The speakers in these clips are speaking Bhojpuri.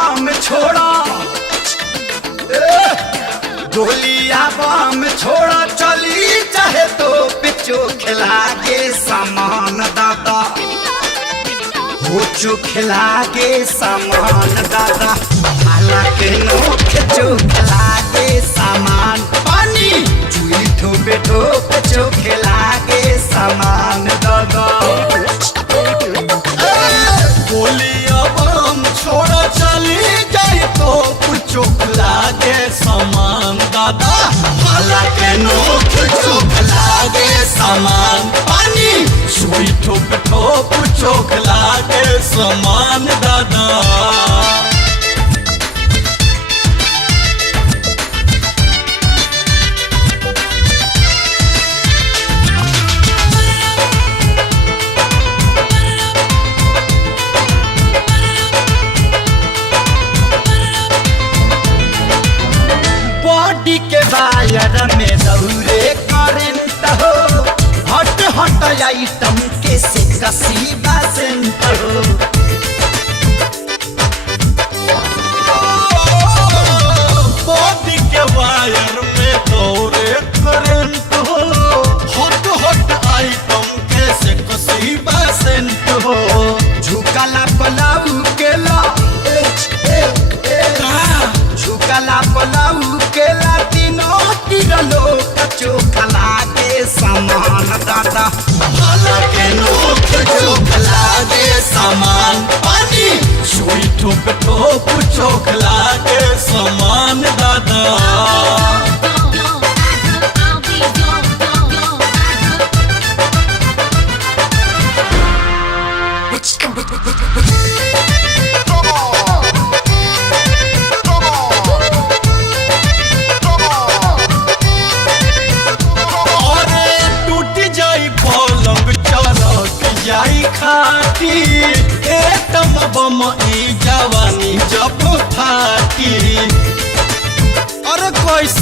बम छोड़ा गोलिया बम छोड़ा चली चाहे तो पिचो खिला के सामान दादा हो चो खिला के सामान दादा हालांकि नोख चो खिला के सामान पानी चुई ठोपे ठोप चो खिला के सामान दादा गोलिया बम छोड़ा चली जाए तो चोख लागे सामान दादा हालांकि नोख चोख लागे सामान पानी सुई ठोप ठोप चोख लागे सामान दादा बॉडी के वायर में दौरे करंट हो हट हट आइटम के से कसी बसंत हो बॉडी के वायर में दौरे करंट हो हट हट आइटम के से कसी बसंत हो झुकला पलाऊ केला झुकला पलाऊ केला तीनों तिरलो कचो खला के सामान दादा हालांकि नोख चोख लागे सामान पानी सुई ठोप ठोप चोख लागे सामान दादा खाती एटम बम ई जवानी जब फाटी और कैसे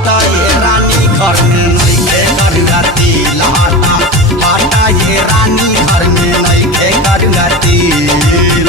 हटा ये रानी घर में नइखे करुआ तेल हटा हटा ये रानी घर में नइखे करुआ तेल।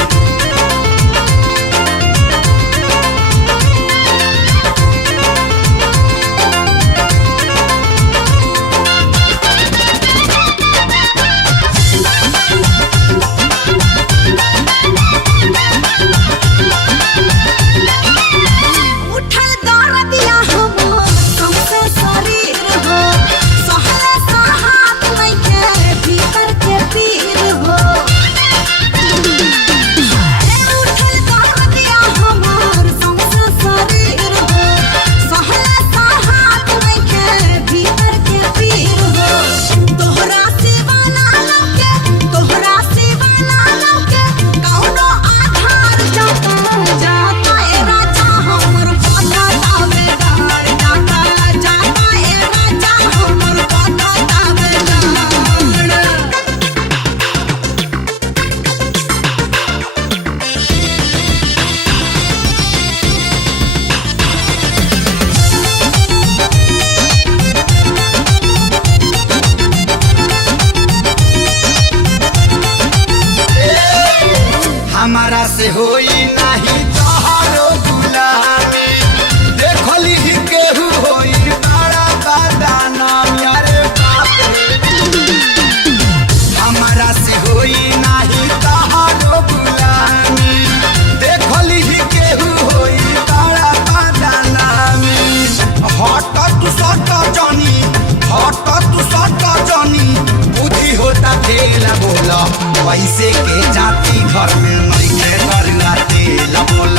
हमारा से होई नहीं तोहरो गुलामी देखली ही केहू होई बड़ा बदनाम यारे बाप रे। हमारा से होई नहीं तोहरो गुलामी देखली ही केहू होई बड़ा बदनामी। हट तू सट जानी हट तू सट जानी बुद्धि होता खेला बोला पैसे के जाती घर में नइखे करुआ तेल बोला।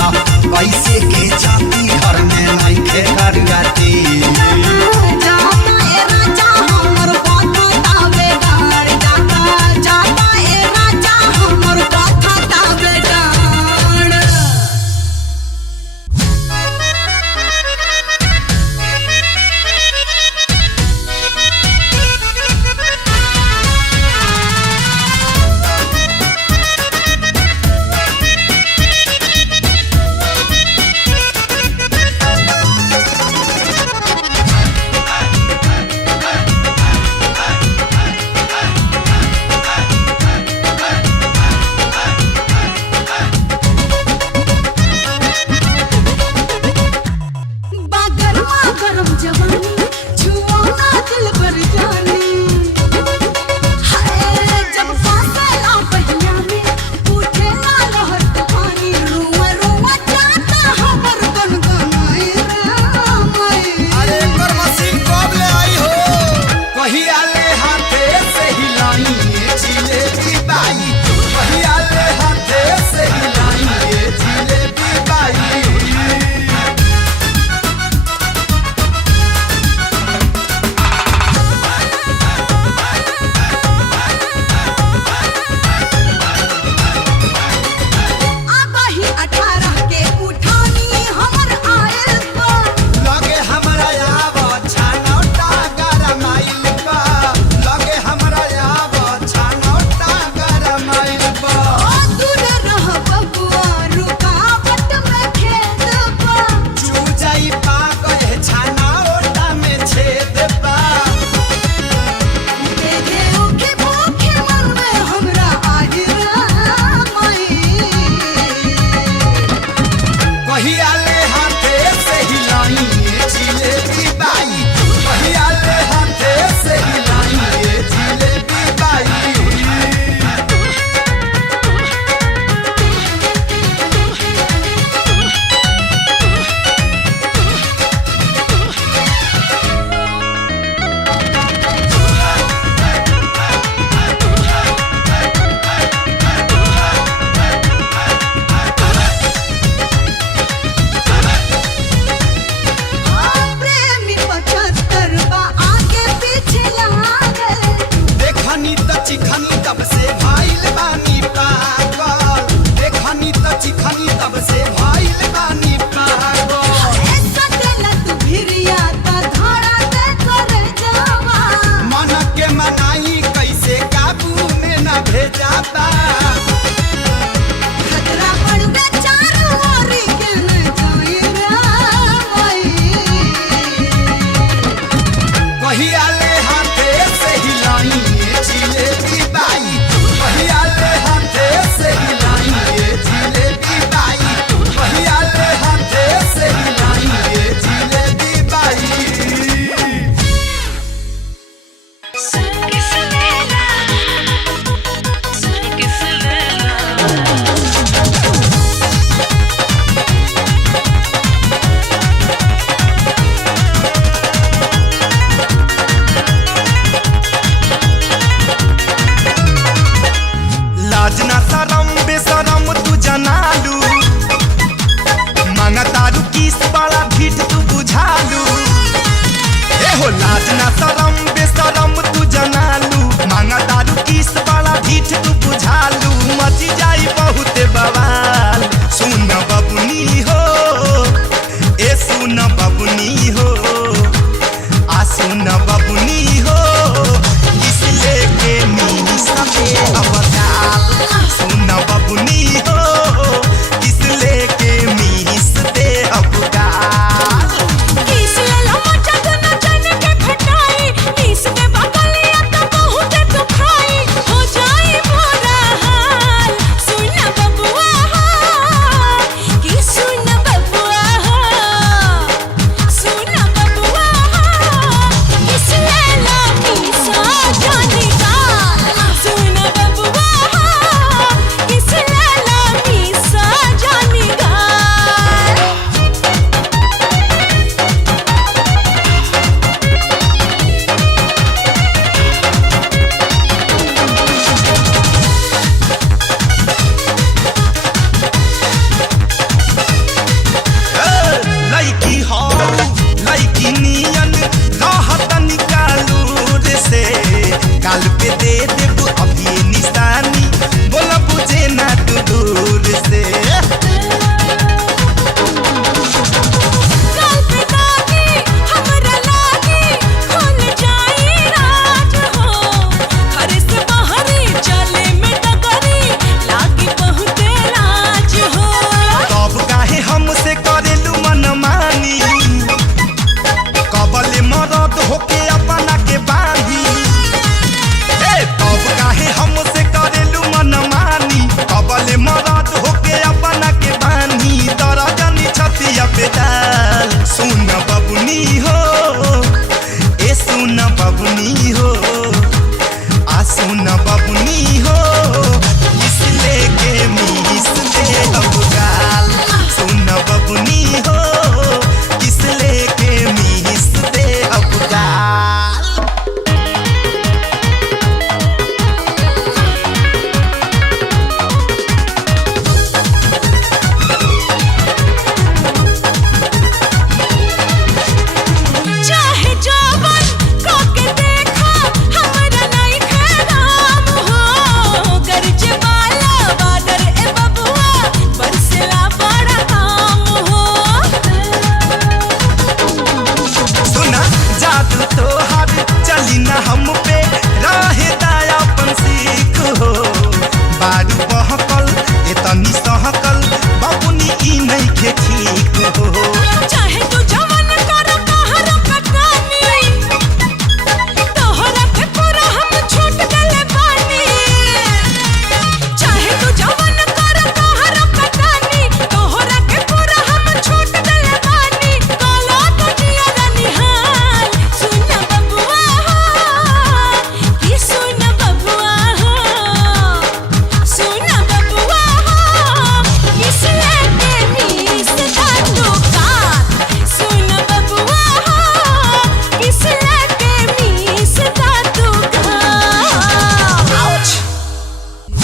लागल बाबूनी ई नहीं के ठीक हो। चाहे तू जवान कर बाहर कटानी तोहरा के पूरा हम छूट गले बानी। चाहे तू जवान कर बाहर कटानी तोहरा के पूरा हम छूट गले बानी। काला तो जिया निहाल सुन बबुआ की सुन बबुआ सुन बबुआ किस लेके मीस दा दुकान। सुन बबुआ किस लेके मीस दा दुकान। Ouch!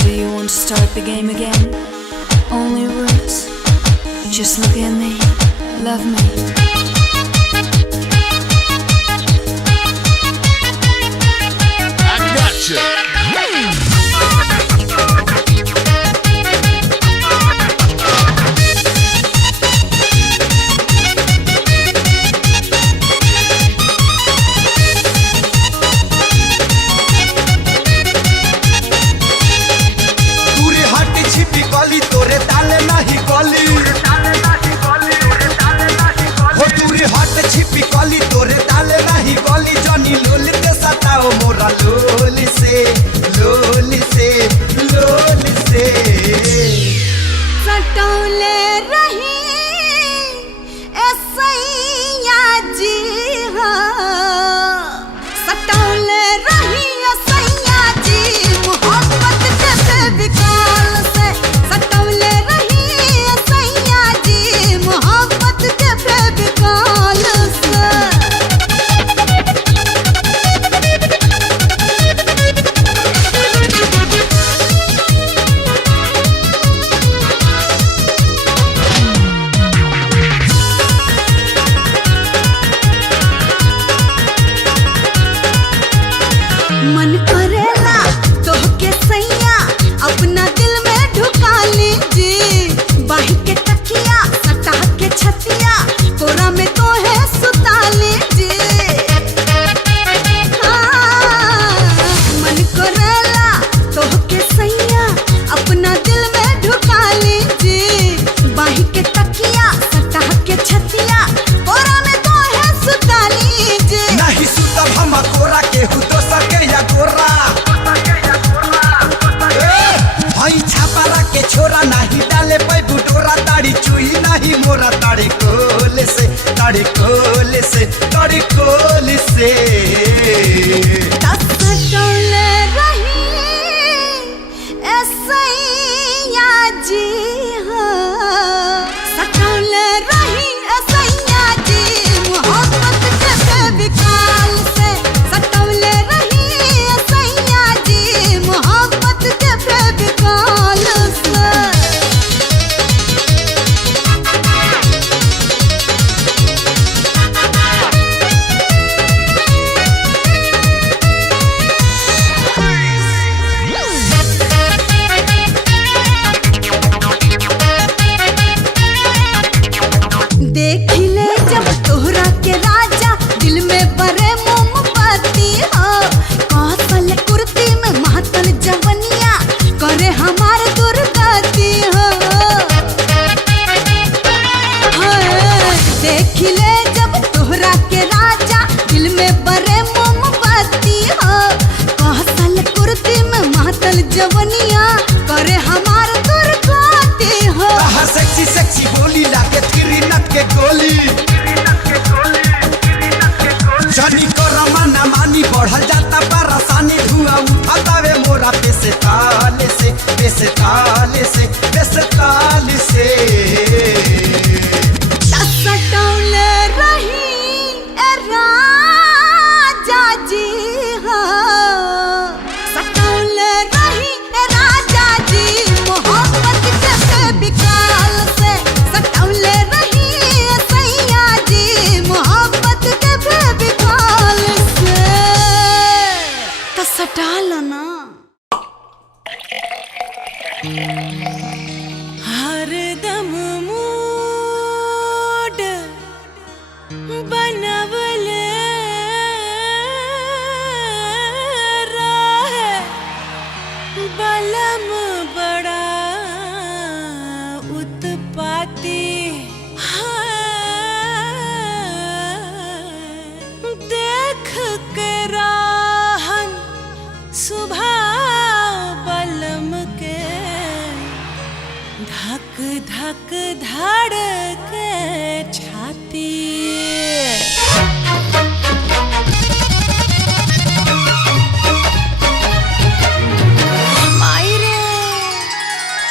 Do you want to start the game again? Only rules. Just look at me, love me. I gotcha. दूरे हट छिपी गली तोरे ताले नहीं गली हो। दूरे हट छिपी गली तोरे ताले नहीं गली। जनी लोल ते सताओ मोरा लोल से लोल से लोल से। सटौले रही ऐसैया जी हाँ। सटौले रही ऐसैया जी मोहब्बत के बेविकाल से। सटौले रही ऐसैया जी मोहब्बत के बेविकाल से। मन करेला तोहके सैया अपना दिल में ढुका लीजी। बाही के तकिया सटा के छतिया कोरा में तोहे सुता लीजी। मन करेला तोहके सैया अपना दिल में ढुका लीजी। बाही के तकिया सटा के छतिया कोरा में तोहे सुता लीजी। नहीं सुतब हम कोरा के हु दोसर के या गोरा। भाई छापारा के छोरा नहीं डाले पै बुटोरा। ताड़ी चुई नहीं मोरा ताड़ी कोल से ताड़ी कोल से ताड़ी कोल से। सटौले रही ऐसैया जी हाँ। सटौले रही ऐसैया जी मोहब्बत के बेविकाल से। सटौले रही ऐसैया जी मोहब्बत के बेविकाल से। देख ले जब तोहरा के राजा दिल में बरे मोमबत्ती हो। कौशल कुर्ती में महतल जवनिया करे हमार दुर्गति हो। देख ले जब तोहरा के राजा दिल में बरे मोमबत्ती हो। कौशल कुर्ती में महतल जवनिया करे हमार दुर्गति हो। आहा सेक्सी सेक्सी बोली लागे फिरी नट के गोली। जनी कर माना मानी बढ़ल जाता परेशानी। धुआं उठातावे मोरा पे से ताले से पे से ताले से पे से ताले से। सटौले रही ए राजा जी हाँ। सटौले रही ए राजा जी मोहब्बत के बेविकाल से। सटौले रही ए सैया जी मोहब्बत के बेविकाल से। तो सटा लो ना। हर उत्पाती देख के राहन सुबह बलम के धक धक धड़ के छाती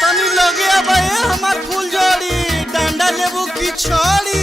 तनी लगे अब हमार फूल जोड़ी डंडा लेबू की छोड़ी